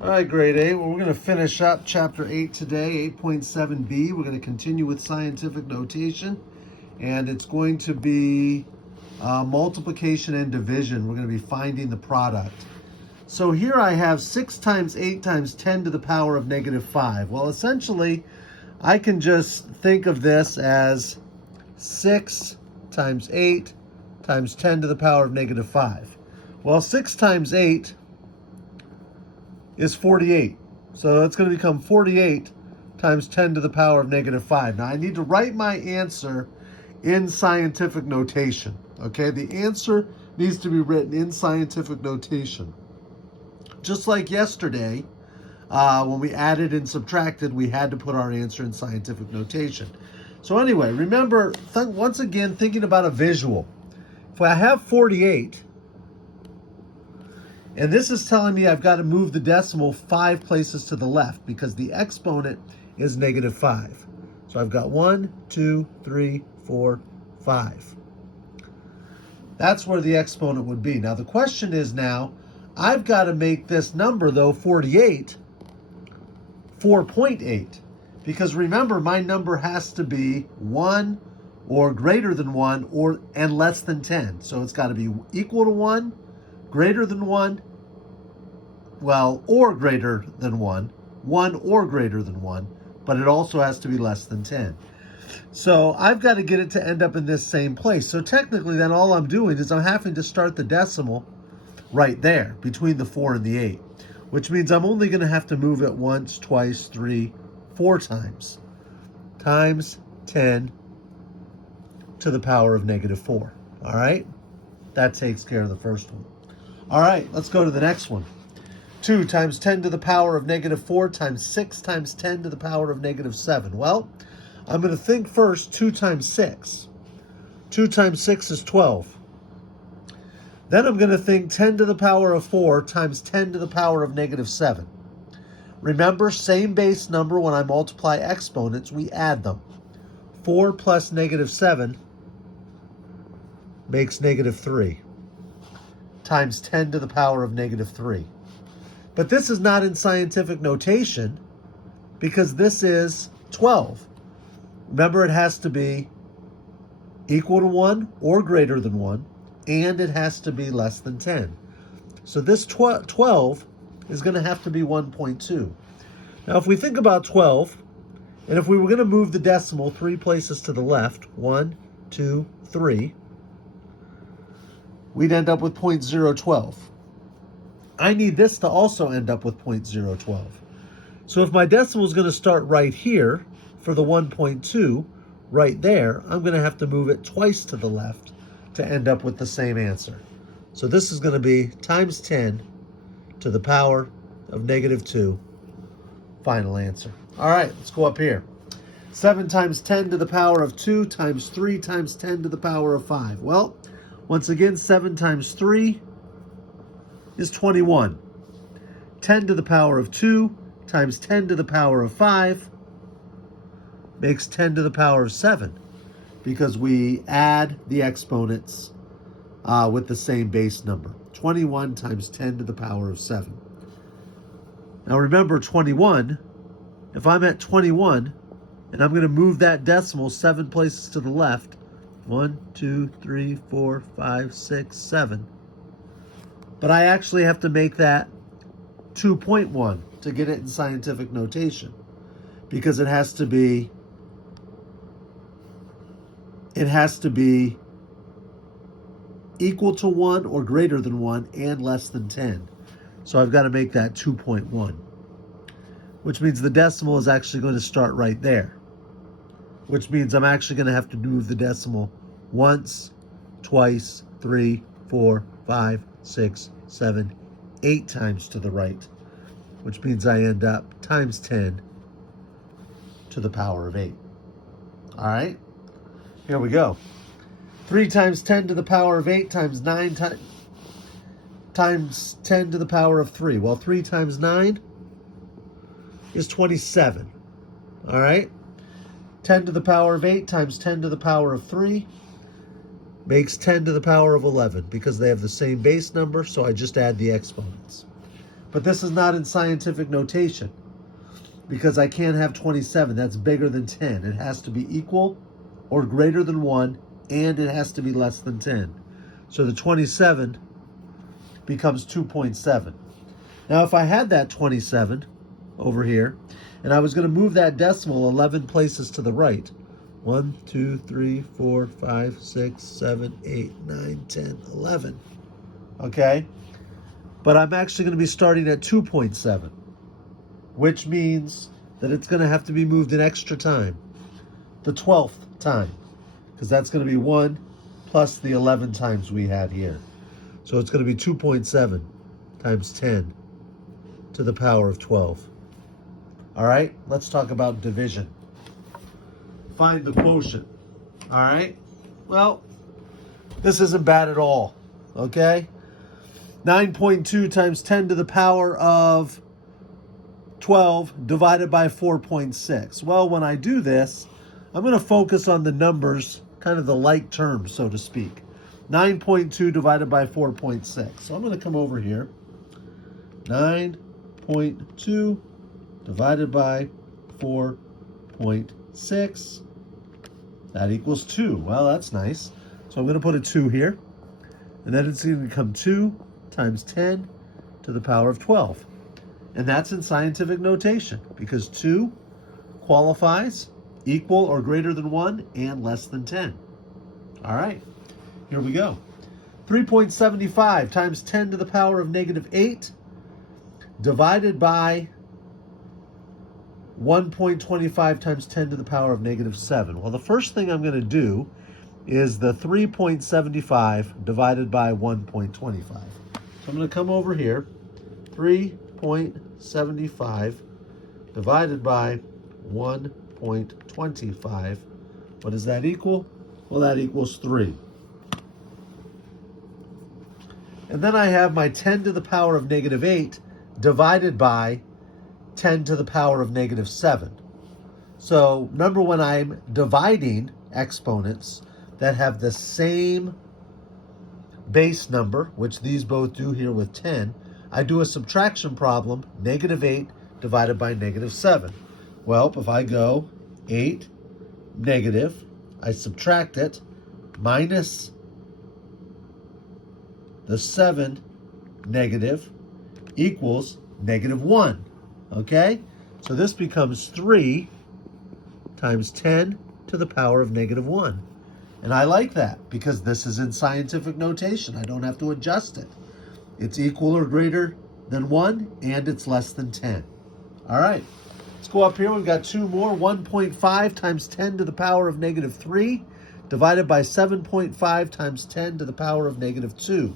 All right, grade 8. Well, we're going to finish up chapter 8 today, 8.7b. We're going to continue with scientific notation, and it's going to be multiplication and division. We're going to be finding the product. So here I have 6 times 8 times 10 to the power of negative 5. Well, essentially, I can just think of this as 6 times 8 times 10 to the power of negative 5. Well, 6 times 8 is 48. So it's going to become 48 times 10 to the power of negative 5. Now I need to write my answer in scientific notation. Okay, the answer needs to be written in scientific notation. Just like yesterday, when we added and subtracted, we had to put our answer in scientific notation. So anyway, remember, once again, thinking about a visual. If I have 48, and this is telling me I've got to move the decimal 5 places to the left because the exponent is negative 5. So I've got 1, 2, 3, 4, 5. That's where the exponent would be. Now the question is now, I've got to make this number, though, 48, 4.8. Because remember, my number has to be 1 or greater than 1 and less than 10. So it's got to be equal to 1, greater than 1, or greater than 1 or greater than 1, but it also has to be less than 10. So I've got to get it to end up in this same place. So technically then all I'm doing is I'm having to start the decimal right there between the 4 and the 8, which means I'm only going to have to move it once, twice, 3, 4 times. Times 10 to the power of negative 4. All right? That takes care of the first one. All right, let's go to the next one. 2 times 10 to the power of negative 4 times 6 times 10 to the power of negative 7. Well, I'm going to think first 2 times 6. 2 times 6 is 12. Then I'm going to think 10 to the power of 4 times 10 to the power of negative 7. Remember, same base number. When I multiply exponents, we add them. 4 plus negative 7 makes negative 3 times 10 to the power of negative 3. But this is not in scientific notation because this is 12. Remember, it has to be equal to 1 or greater than 1, and it has to be less than 10. So this 12 is going to have to be 1.2. Now, if we think about 12, and if we were going to move the decimal 3 places to the left, 1, 2, 3, we'd end up with 0.012. I need this to also end up with 0.012. So if my decimal is going to start right here for the 1.2, right there, I'm going to have to move it twice to the left to end up with the same answer. So this is going to be times 10 to the power of negative 2, final answer. All right, let's go up here. 7 times 10 to the power of 2 times 3 times 10 to the power of 5. Well, once again, 7 times 3 is 21. 10 to the power of 2 times 10 to the power of 5 makes 10 to the power of 7 because we add the exponents with the same base number. 21 times 10 to the power of 7. Now remember, 21, if I'm at 21 and I'm going to move that decimal 7 places to the left, 1, 2, 3, 4, 5, 6, 7. But I actually have to make that 2.1 to get it in scientific notation because it has to be equal to 1 or greater than 1 and less than 10. So I've got to make that 2.1, which means the decimal is actually going to start right there, which means I'm actually going to have to move the decimal once, twice, 3, 4, 5, 6, 7, 8 times to the right, which means I end up times 10 to the power of 8. All right, here we go. 3 times 10 to the power of 8 times 9 times 10 to the power of 3. Well, 3 times 9 is 27. All right, 10 to the power of 8 times 10 to the power of 3 makes 10 to the power of 11 because they have the same base number, so I just add the exponents. But this is not in scientific notation because I can't have 27. That's bigger than 10. It has to be equal or greater than 1, and it has to be less than 10. So the 27 becomes 2.7. Now, if I had that 27 over here, and I was going to move that decimal 11 places to the right, 1, 2, 3, 4, 5, 6, 7, 8, 9, 10, 11. Okay? But I'm actually going to be starting at 2.7, which means that it's going to have to be moved an extra time, the 12th time, because that's going to be 1 plus the 11 times we had here. So it's going to be 2.7 times 10 to the power of 12. All right, let's talk about division. Find the quotient. All right, well, this isn't bad at all, okay? 9.2 times 10 to the power of 12 divided by 4.6. Well, when I do this, I'm going to focus on the numbers, kind of the like terms, so to speak. 9.2 divided by 4.6. So I'm going to come over here. 9.2 divided by 4.6. That equals 2. Well, that's nice. So I'm going to put a 2 here. And then it's going to become 2 times 10 to the power of 12. And that's in scientific notation because 2 qualifies equal or greater than 1 and less than 10. All right, here we go. 3.75 times 10 to the power of negative 8 divided by 1.25 times 10 to the power of negative 7. Well, the first thing I'm going to do is the 3.75 divided by 1.25. So I'm going to come over here, 3.75 divided by 1.25. What does that equal? Well, that equals 3. And then I have my 10 to the power of negative 8 divided by 10 to the power of negative 7. So remember, when I'm dividing exponents that have the same base number, which these both do here with 10, I do a subtraction problem, negative 8 divided by negative 7. Well, if I go 8 negative, I subtract it, minus the 7 negative equals negative 1. Okay? So this becomes 3 times 10 to the power of negative 1. And I like that because this is in scientific notation. I don't have to adjust it. It's equal or greater than 1, and it's less than 10. All right. Let's go up here. We've got 2 more. 1.5 times 10 to the power of negative 3 divided by 7.5 times 10 to the power of negative 2.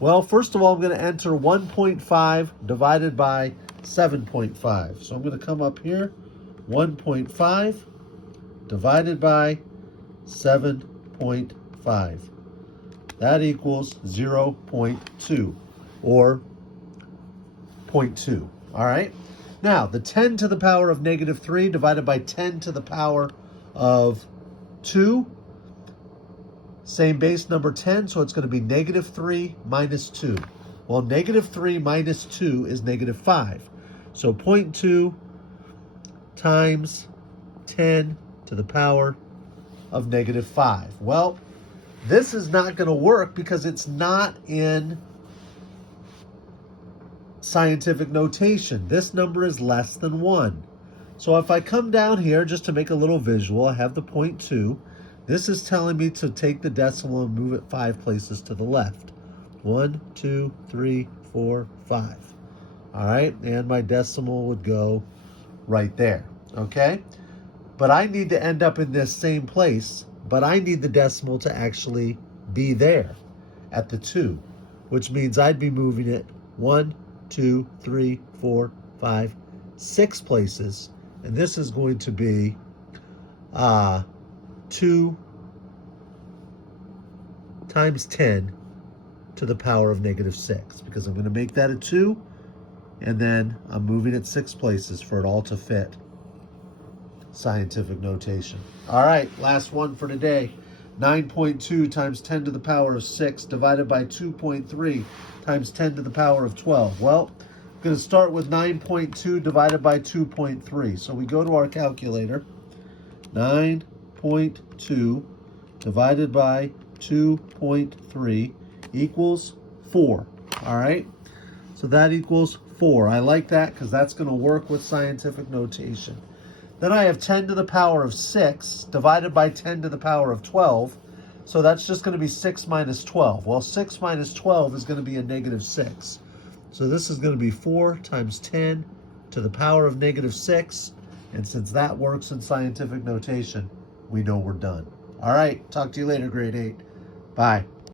Well, first of all, I'm going to enter 1.5 divided by 7.5. So I'm going to come up here, 1.5 divided by 7.5. That equals 0.2 or 0.2. All right. Now, the 10 to the power of negative 3 divided by 10 to the power of 2. Same base number 10, so it's going to be negative 3 minus 2. Well, negative 3 minus 2 is negative 5. So 0.2 times 10 to the power of negative 5. Well, this is not going to work because it's not in scientific notation. This number is less than 1. So if I come down here just to make a little visual, I have the 0.2. This is telling me to take the decimal and move it 5 places to the left. 1, 2, 3, 4, 5. All right, and my decimal would go right there, okay? But I need to end up in this same place, but I need the decimal to actually be there at the 2, which means I'd be moving it 1, 2, 3, 4, 5, 6 places, and this is going to be 2 times 10 to the power of negative 6, because I'm going to make that a 2, and then I'm moving it 6 places for it all to fit scientific notation. All right, last one for today. 9.2 times 10 to the power of 6 divided by 2.3 times 10 to the power of 12. Well, going to start with 9.2 divided by 2.3. So we go to our calculator. 9.2 divided by 2.3 equals 4. All right? So that equals 4. I like that because that's going to work with scientific notation. Then I have 10 to the power of 6 divided by 10 to the power of 12. So that's just going to be 6 minus 12. Well, 6 minus 12 is going to be a negative 6. So this is going to be 4 times 10 to the power of negative 6. And since that works in scientific notation, we know we're done. All right, talk to you later, grade 8. Bye.